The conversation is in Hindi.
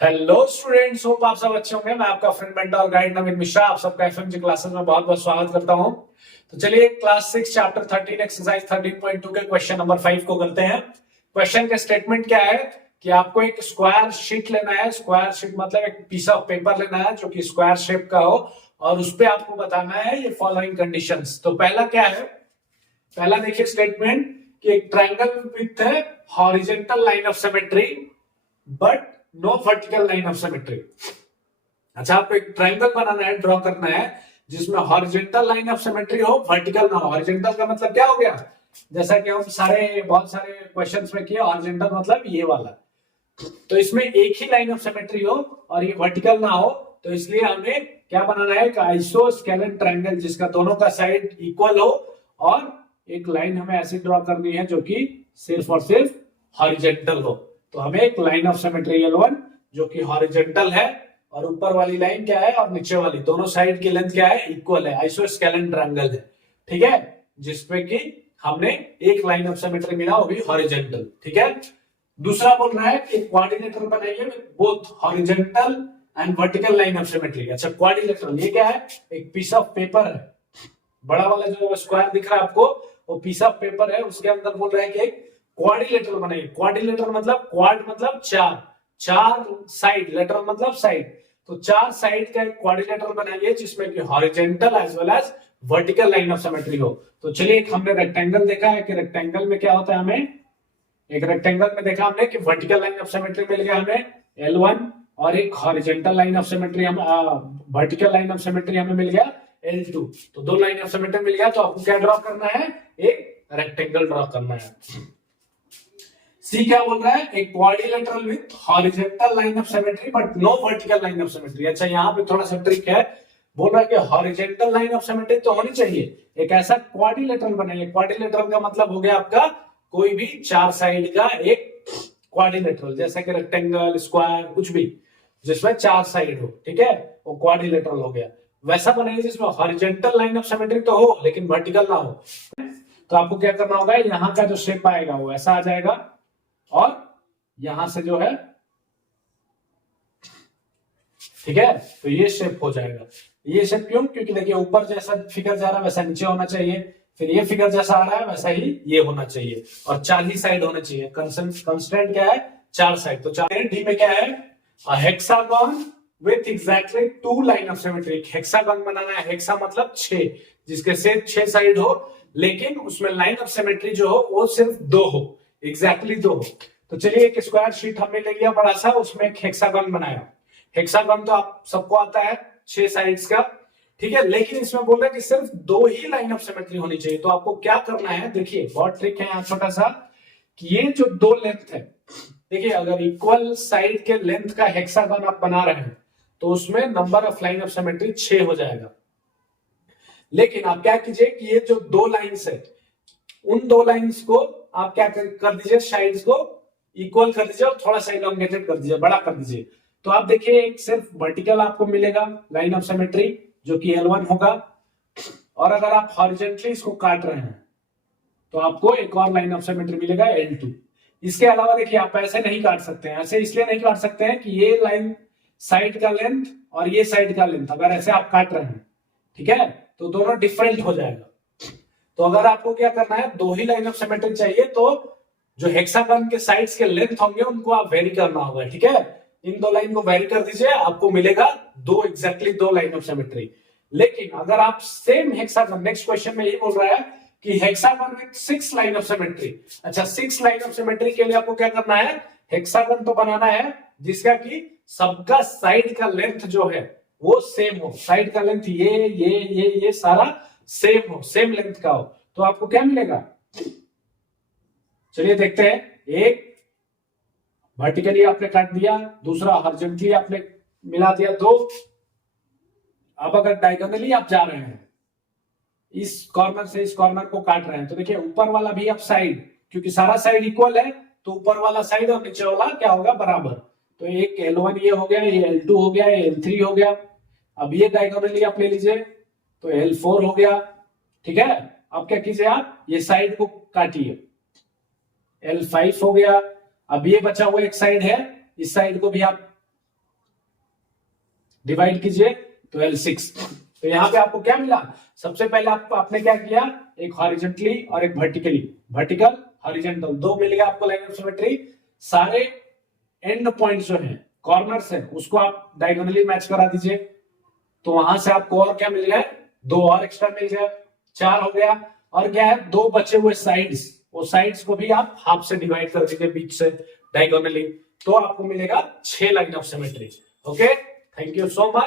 हेलो स्टूडेंट्स, होप आप सब अच्छे होंगे। मैं आपका फ्रेंड मेंटर और गाइड नवीन मिश्रा आप सबका एफएमजी क्लासेस में बहुत बहुत स्वागत करता हूं। तो चलिए क्लास 6 चैप्टर 13 एक्सरसाइज 13.2 के क्वेश्चन नंबर 5 को करते हैं। क्वेश्चन का स्टेटमेंट क्या है कि आपको एक स्क्वायर शीट लेना है। स्क्वायर शीट मतलब एक पीस ऑफ पेपर लेना है जो कि स्क्वायर शेप का हो और उस पर आपको बताना है ये फॉलोइंग कंडीशंस। तो पहला क्या है, पहला देखिए स्टेटमेंट कि एक ट्रायंगल विथ है horizontal line of symmetry but no vertical line of symmetry. अच्छा, आपको एक ट्रायंगल बनाना है, ड्रॉ करना है जिसमें हॉरिजॉन्टल लाइन ऑफ सिमेट्री हो, वर्टिकल ना हो। हॉरिजॉन्टल का मतलब क्या हो गया, जैसा कि हम बहुत सारे क्वेश्चंस में किए, हॉरिजॉन्टल मतलब ये वाला। तो इसमें एक ही लाइन ऑफ सिमेट्री हो और ये वर्टिकल ना हो, तो इसलिए हमें क्या बनाना है, आइसोस्केलेन ट्रायंगल जिसका दोनों का साइड इक्वल हो और एक लाइन हमें ऐसी ड्रॉ करनी है जो कि सिर्फ और सिर्फ हॉरिजॉन्टल हो। तो हमें एक लाइन ऑफ सिमेट्री L1 जो कि हॉरिजॉन्टल है और ऊपर वाली लाइन क्या है और नीचे वाली दोनों साइड की लेंथ क्या है, इक्वल है, आइसोस्केलेन ट्रायंगल है। ठीक है, जिसमें कि हमने एक लाइन ऑफ सिमेट्री मिला वो भी हॉरिजॉन्टल। ठीक है, दूसरा बोल रहा है कि कोऑर्डिनेटर बनाइए both horizontal and vertical line of symmetry. अच्छा, कोऑर्डिनेटर ये क्या है, एक पीस ऑफ पेपर है, बड़ा वाला जो स्क्वायर दिख रहा है आपको वो पीस ऑफ पेपर है, उसके अंदर बोल रहा है कि एक क्वाड्रिलेटरल बनाइए। क्वाड्रिलेटरल मतलब क्वाड मतलब चार, चार साइड, लेटरल मतलब साइड, तो चार साइड का एक क्वाड्रिलेटरल बनाइए जिसमें कि horizontal as well as vertical line of symmetry हो। तो चलिए, एक हमने रेक्टेंगल देखा है कि रेक्टेंगल में क्या होता है, हमें एक रेक्टेंगल में देखा हमने कि वर्टिकल लाइन ऑफ सिमेट्री मिल गया हमें L1 और एक हॉरिजॉन्टल लाइन ऑफ सिमेट्री, हम वर्टिकल लाइन ऑफ सिमेट्री हमें मिल गया L2। तो दो लाइन ऑफ सिमेट्री मिल गया, तो आपको क्या ड्रॉ करना है, एक रेक्टेंगल ड्रॉ करना है। सी क्या बोल रहा है, एक quadrilateral with horizontal line of symmetry but no vertical line of symmetry. अच्छा, यहाँ पे थोड़ा सा ट्रिक है, बोल रहा है कि हॉरिजॉन्टल लाइन ऑफ सिमेट्री तो होनी चाहिए, एक ऐसा क्वाड्रिलेटरल बनाइए। क्वाड्रिलेटरल का मतलब हो गया आपका कोई भी चार साइड का एक क्वाड्रिलेटरल, जैसा कि रेक्टेंगल, स्क्वायर, कुछ भी जिसमें चार साइड हो, ठीक है, वो क्वाड्रिलेटरल हो गया। वैसा बनाइए जिसमें हॉरिजॉन्टल लाइन ऑफ सिमेट्री तो हो लेकिन वर्टिकल ना हो। तो आपको क्या करना होगा, यहाँ का जो शेप आएगा वो ऐसा आ जाएगा और यहां से जो है, ठीक है, तो ये शेप हो जाएगा। ये शेप क्यों, क्योंकि देखिए ऊपर जैसा फिगर जा रहा है वैसा नीचे होना चाहिए, फिर ये फिगर जैसा आ रहा है वैसा ही ये होना चाहिए और चार ही साइड होने चाहिए। कंस्टेंट क्या है, चार साइड। तो चार डी में क्या है, hexagon with exactly two line of symmetry. Hexagon बनाना है, हेक्सा मतलब छह, जिसके से छह साइड हो लेकिन उसमें लाइन ऑफ सिमेट्री जो हो वो सिर्फ दो हो, एग्जैक्टली दो हो। तो चलिए, एक स्क्वायर शीट हमने ले लिया बड़ा सा, उसमें एक हेक्सागन बनाया। हेक्सागन तो आप सबको आता है, छह साइड्स का, ठीक है, लेकिन इसमें बोल रहे हैं कि सिर्फ दो ही लाइन ऑफ सिमेट्री होनी चाहिए। तो आपको क्या करना है, देखिए बहुत ट्रिक है यहाँ छोटा सा, कि ये जो दो लेंथ है, देखिए अगर इक्वल साइड के लेंथ का हेक्सागन आप बना रहे हैं तो उसमें number of line of symmetry 6 हो जाएगा। लेकिन आप क्या कीजिए कि ये जो दो लाइन्स है, उन दो लाइन्स को आप क्या कर दीजिए, साइड्स को इक्वल कर दीजिए और थोड़ा सा इलोंगेटेड कर दीजिए, बड़ा कर दीजिए। तो आप देखिए एक सिर्फ वर्टिकल आपको मिलेगा लाइन ऑफ सिमेट्री जो कि L1 होगा, और अगर आप हॉरिजॉन्टली इसको काट रहे हैं तो आपको एक और लाइन ऑफ सिमेट्री मिलेगा L2। इसके अलावा देखिए आप ऐसे नहीं काट सकते हैं, ऐसे इसलिए नहीं काट सकते हैं कि ये लाइन साइड का लेंथ और ये साइड का लेंथ अगर ऐसे आप काट रहे हैं, ठीक है, तो दोनों डिफरेंट हो जाएगा। तो अगर आपको क्या करना है, दो ही लाइन ऑफ सिमेट्री चाहिए, तो जो हेक्सागन के साइड्स के लेंथ होंगे उनको आप वेरी करना होगा, ठीक है, इन दो लाइन को वेरी कर दीजिए, आपको मिलेगा दो, एग्जैक्टली दो लाइन ऑफ सिमेट्री। लेकिन अगर आप सेम हेक्सागन, नेक्स्ट क्वेश्चन में यही बोल रहा है कि hexagon with 6 line of symmetry. अच्छा, 6 लाइन ऑफ सिमेट्री के लिए आपको क्या करना है, हेक्सागन तो बनाना है जिसका कि सबका साइड का लेंथ जो है वो सेम हो, साइड का लेंथ ये सारा सेम हो, सेम लेंथ का हो। तो आपको क्या मिलेगा, चलिए देखते हैं। एक वर्टिकली आपने काट दिया, दूसरा हॉरिजॉन्टली आपने मिला दिया, दो। अब अगर डायगोनली आप जा रहे हैं, इस कॉर्नर से इस कॉर्नर को काट रहे हैं, तो देखिए ऊपर वाला भी आप साइड, क्योंकि सारा साइड इक्वल है तो ऊपर वाला साइड और नीचे वाला क्या होगा, बराबर। तो एक L1 ये हो गया, ये L2 हो गया, ये L3 हो गया। अब ये डायगोनली आप ले लीजिए तो L4 हो गया, ठीक है। अब क्या कीजिए, आप ये साइड को काटिए, L5 हो गया। अब ये बचा हुआ एक साइड है, इस साइड को भी आप डिवाइड कीजिए 12/6। तो यहाँ पे आपको क्या मिला, सबसे पहले आपने क्या किया, एक हॉरिजेंटली और एक वर्टिकल हॉरिजेंटल, दो मिल गया आपको लाइन ऑफ सिमेट्री। सारे एंड पॉइंट जो है, कॉर्नर्स है, उसको आप डायगोनली मैच करा दीजिए, तो वहां से आपको और क्या मिल गया, दो और एक्स्ट्रा मिल गया, 4 हो गया। और क्या है, दो बचे हुए साइड्स, वो साइड्स को भी आप हाफ से डिवाइड कर दीजिए बीच से डायगोनली, तो आपको मिलेगा 6 line of symmetry. Okay, thank you so much.